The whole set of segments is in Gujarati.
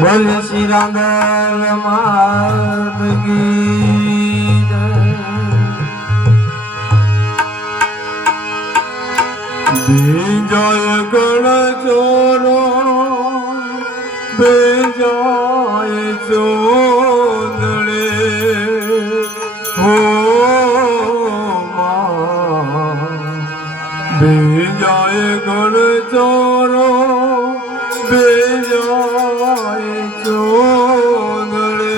બોલ શ્રી રાંગલ માત કી જય। બેજાય ગણ ચોરો બેજાય ચોંદડે હો બેજાય ગણ ચોરો બેજાય ચોંદડે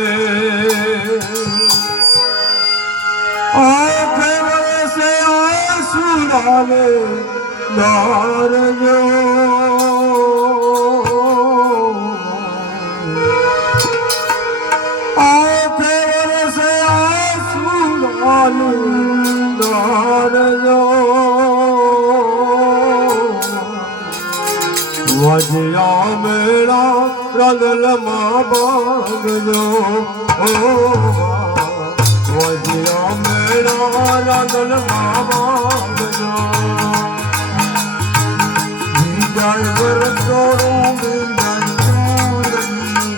આંખે વરસે આંસુડાલે નારજો આંખે વરસે આંસુડાલે નારજો વજ્યા મેળા રદલમાં ભાગજો વજ્યા મેળા રદલમાં ભાગજો બીજાય વરસોડું બીજાય ચોંદડી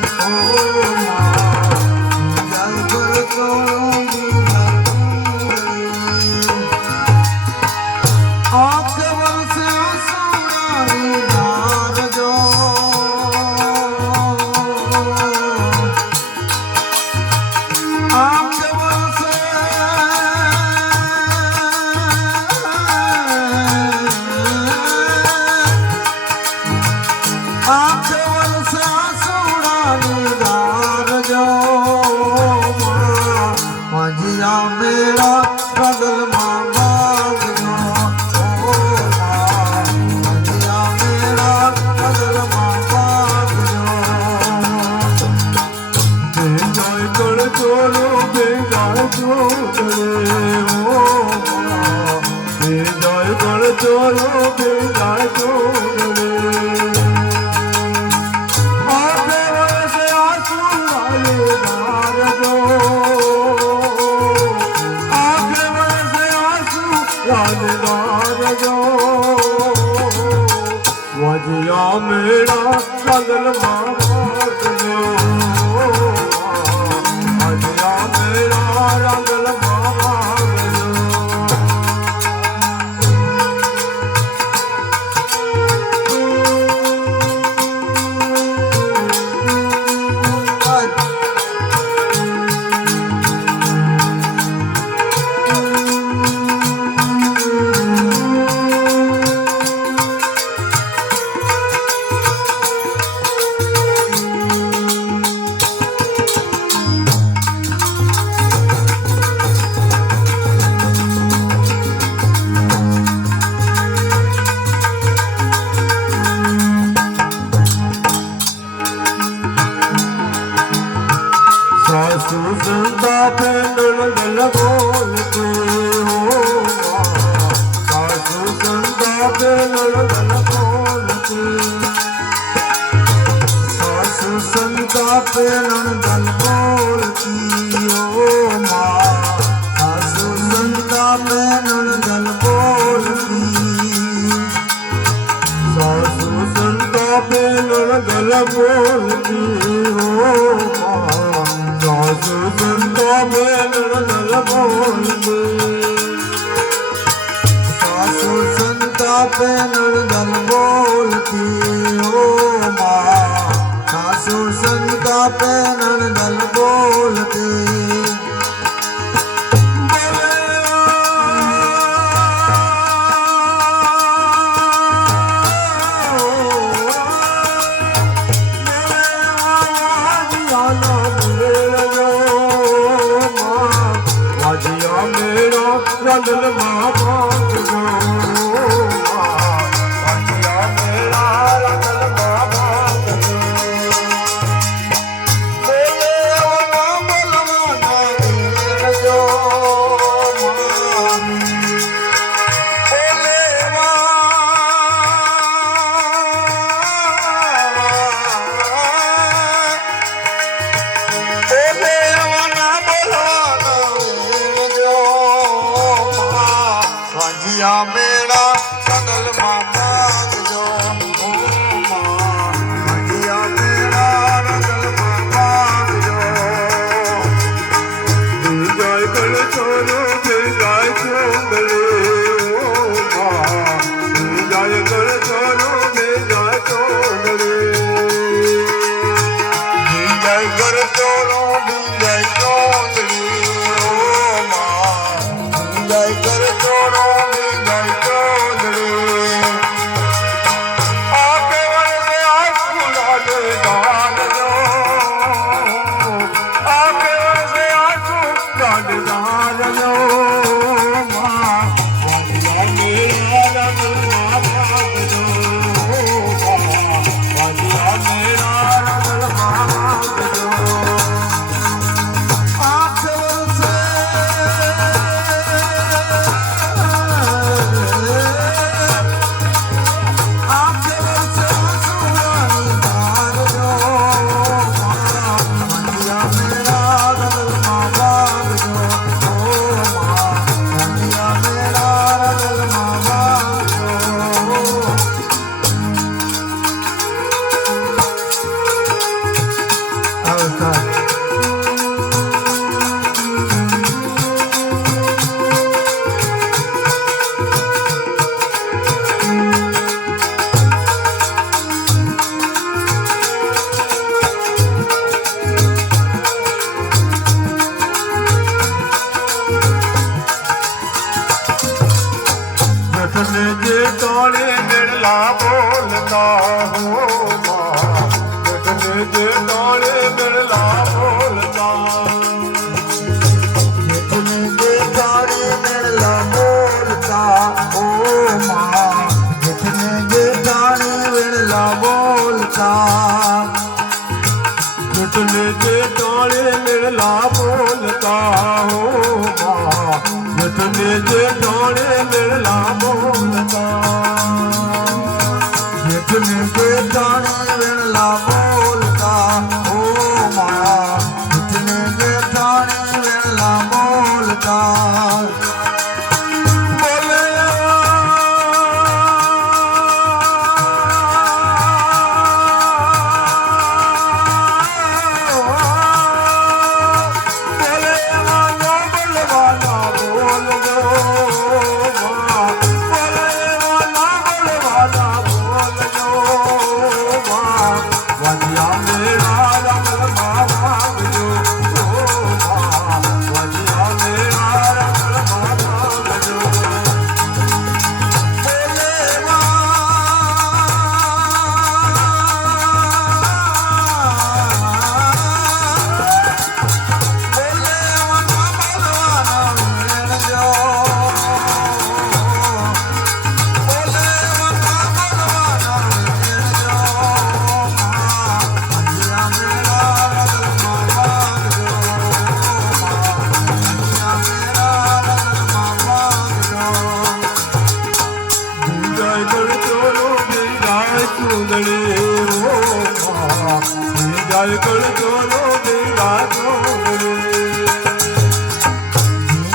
બીજાય વરસોડું બીજાય ચોંદડી આંખ વરસે આંસુડાલે નારજો આંખ વરસે આંખ વરસે આંસુડાલે નારજો મજિયા મેળા રદલમાં ભાગજો મજિયા મેળા રદલમાં ભાગજો બેજાય ગણ ચોરો બેજાય ચોંદડે બેજાય ગણ ચોરો બેજાય ચોંદડે આંખે વરસે આંસુડાલે નારજો આંખે વરસે આંસુડાલે નારજો વજ્યા મેળા રદલમાં ભાગજો વજ્યા મેળા રદલમાં ભાગજો सासू संतापे नणदल बोलते हो सासू संतापे नणदल बोलते सासू संतापे नणदल बोलती हो सासू संतापे नणदल बोलती सासू संतापे नणदल बोलती हो सासू संतापे नणदल बोलती सासू संतापे नणदल बोलती हो सासू संतापे नणदल बोलती વજ્યા મેળા રદલમાં ભાગજો વજ્યા મેળા રદલમાં ભાગજો ચોરો જાય ચોંદડે ઓ માં જાય કર ચોરો જાય ચોંદડે જાય કર ચોરો જાય ચોંદડે ઓ માં જાય કર ચોરો જાય ચોંદડે આ કેવળ સે આ ફૂલા દે દાન જો આ કેવળ સે આ ફૂલા દે દાન જો માં વાજિયા મેરા રંગમાં ભાગજો વાજિયા મેરા રંગમાં ભાગજો આ કેવળ સે જે તોળે મેળલા બોલતા હો માં જે તોળે મેળલા બોલતા જે તોળે મેળલા બોલતા હો માં જે તોળે મેળલા બોલતા જે તોળે મેળલા બોલતા હો માં જે તોળે મેળલા જેઠને જે જાણે વેણલા બોલતા ઓ માં જેઠને જે જાણે વેણલા બોલતા જાય કર ચોરો જાય ચોંદડે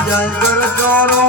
જાય કર ચોરો